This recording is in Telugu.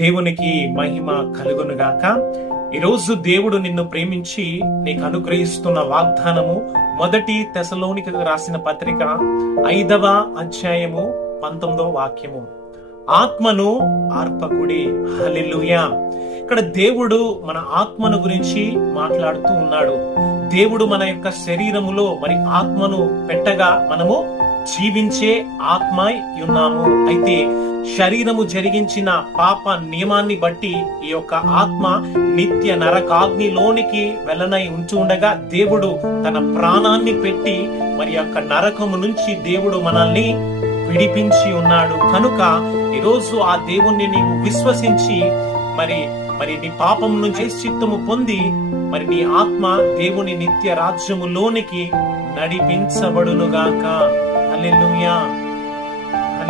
దేవునికి మహిమ కలుగునుగాక. ఈరోజు దేవుడు నిన్ను ప్రేమించి నీకు అనుగ్రహిస్తున్న వాగ్దానము మొదటి తెసలోనికకు రాసిన పత్రిక 5వ అధ్యాయము 19వ వాక్యము. ఆత్మను ఆర్పకుడి. హల్లెలూయా. ఇక్కడ దేవుడు మన ఆత్మను గురించి మాట్లాడుతూ ఉన్నాడు. దేవుడు మన యొక్క శరీరములో మరి ఆత్మను పెట్టగా మనము జీవించే ఆత్మ ఉన్నాము. అయితే శరీరము జరిగించిన పాప నియమాన్ని బట్టి ఈ యొక్క ఆత్మ నిత్య నరకాగ్నిలోనికి వెళ్ళనై ఉంటుండగా దేవుడు తన ప్రాణాన్ని పెట్టి మరి యొక్క నరకము నుంచి దేవుడు మనల్ని విడిపించి ఉన్నాడు. కనుక ఈరోజు ఆ దేవుణ్ణి నీవు విశ్వసించి మరి నీ పాపం నుంచి చిత్తము పొంది మరి నీ ఆత్మ దేవుని నిత్య రాజ్యములోనికి నడిపించబడునుగాక. హల్లెలూయా.